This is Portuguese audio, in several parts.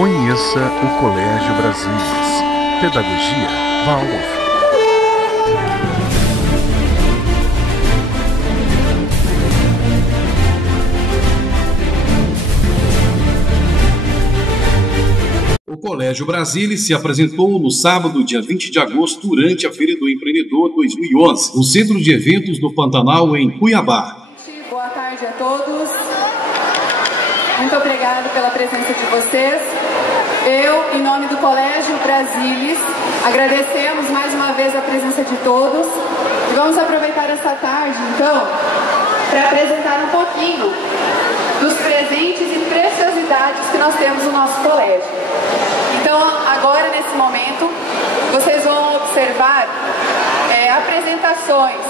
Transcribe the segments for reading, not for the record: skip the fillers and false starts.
Conheça o Colégio Brasilis. Pedagogia Waldorf. O Colégio Brasilis se apresentou no sábado, dia 20 de agosto, durante a Feira do Empreendedor 2011, no Centro de Eventos do Pantanal, em Cuiabá. Boa tarde a todos. Muito obrigada pela presença de vocês. Eu, em nome do Colégio Brasilis, agradecemos mais uma vez a presença de todos. E vamos aproveitar essa tarde, então, para apresentar um pouquinho dos presentes e preciosidades que nós temos no nosso colégio. Então, agora, nesse momento, vocês vão observar apresentações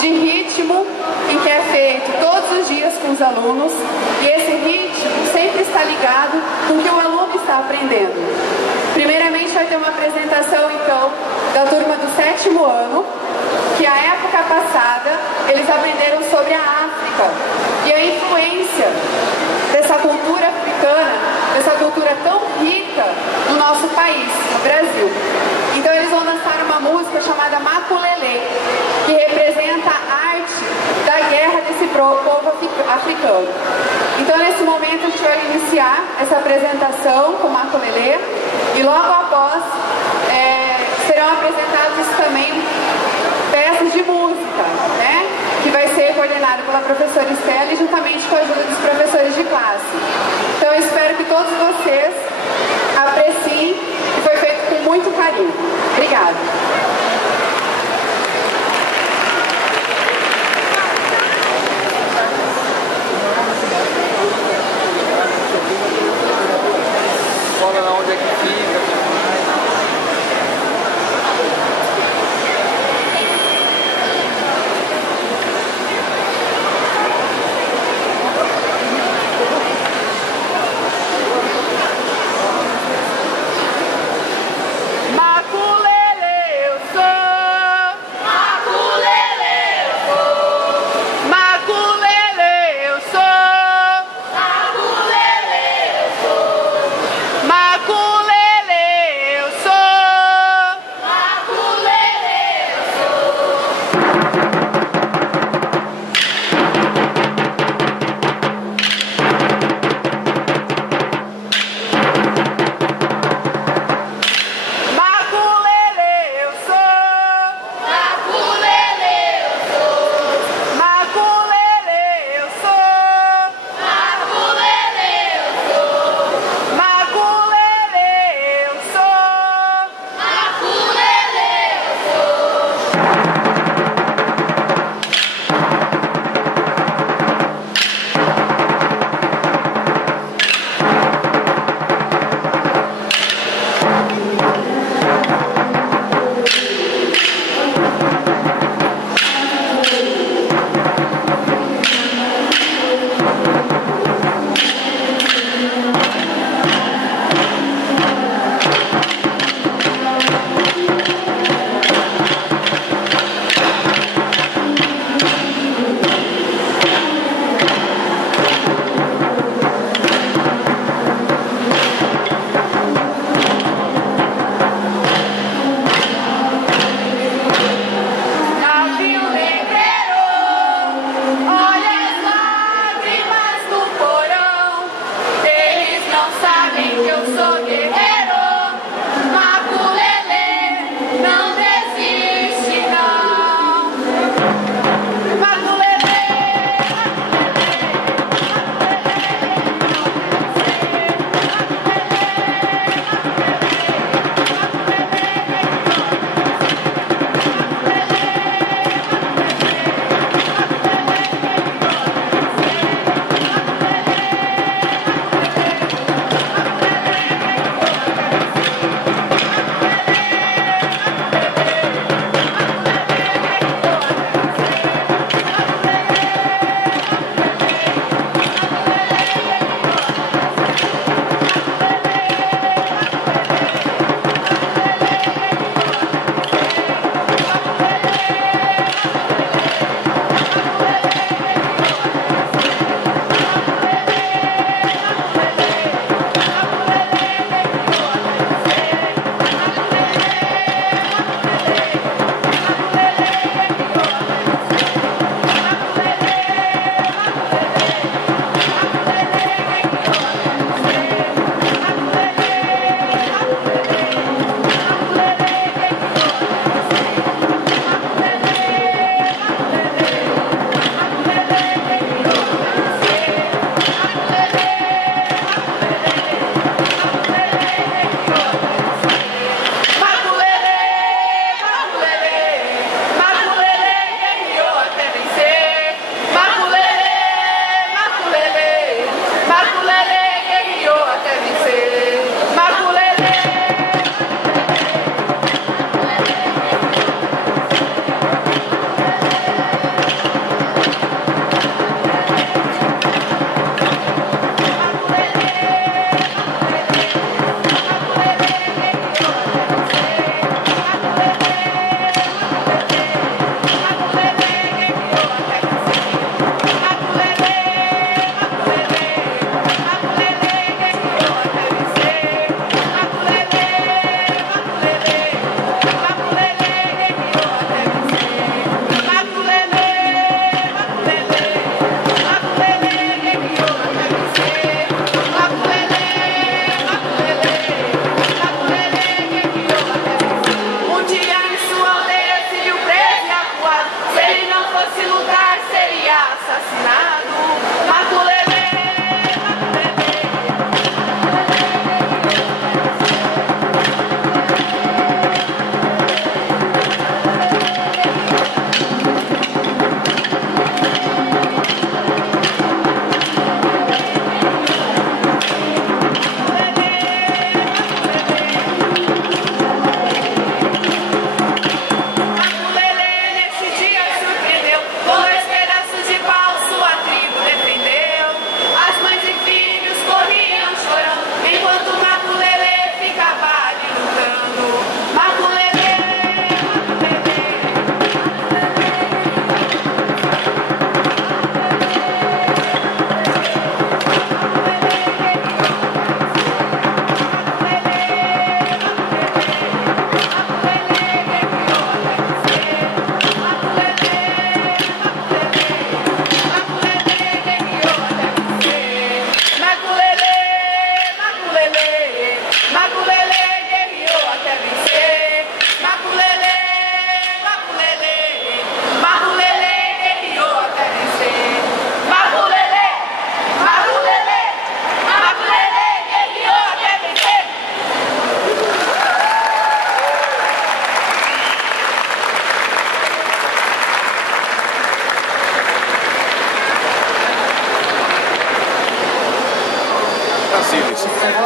de ritmo em que é feito todos os dias com os alunos, e esse ritmo sempre está ligado com o que o aluno está aprendendo. Primeiramente, vai ter uma apresentação, então, da turma do 7º ano, que a época passada eles aprenderam sobre a África e a influência dessa cultura africana, dessa cultura tão rica no nosso país, no Brasil. Então eles vão dançar uma música chamada Maculelê, que representa a arte da guerra desse povo africano. Então nesse momento a gente vai iniciar essa apresentação com Maculelê e logo após serão apresentados também peças de música, né? Que vai ser coordenada pela professora Estela e juntamente com a ajuda dos professores de classe. Então eu espero que todos vocês apreciem, que foi feito com muito carinho. Obrigada. Fala onde é que fica.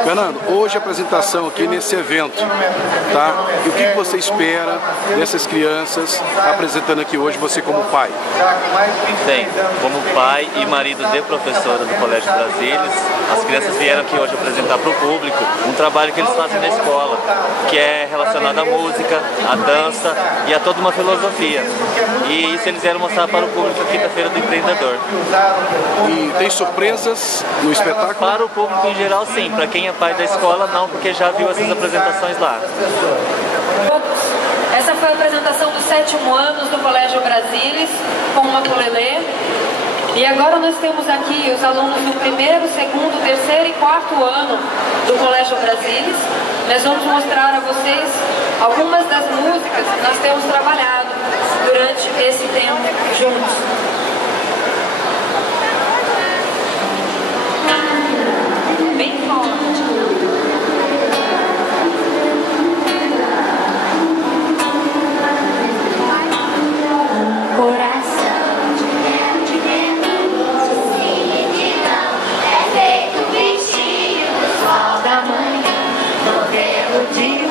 Fernando, hoje a apresentação aqui nesse evento, tá? E o que você espera dessas crianças apresentando aqui hoje, você como pai? Bem, como pai e marido de professora do Colégio Brasílias, as crianças vieram aqui hoje apresentar para o público um trabalho que eles fazem na escola, que é relacionado à música, à dança e a toda uma filosofia. E isso eles vieram mostrar para o público aqui da Feira do Empreendedor. E tem surpresas no espetáculo? Para o público em geral, sim. Para quem é pai da escola, não, porque já viu essas apresentações lá. Essa foi a apresentação dos 7º anos do Colégio Brasílias, com uma ukulele. E agora nós temos aqui os alunos do 1º, 2º, 3º e 4º ano do Colégio Brasílias. Nós vamos mostrar a vocês algumas das músicas que nós temos trabalhado durante esse tempo juntos. Bem forte. Coração de dentro, meninão, é feito bichinho do sol da manhã, novelo de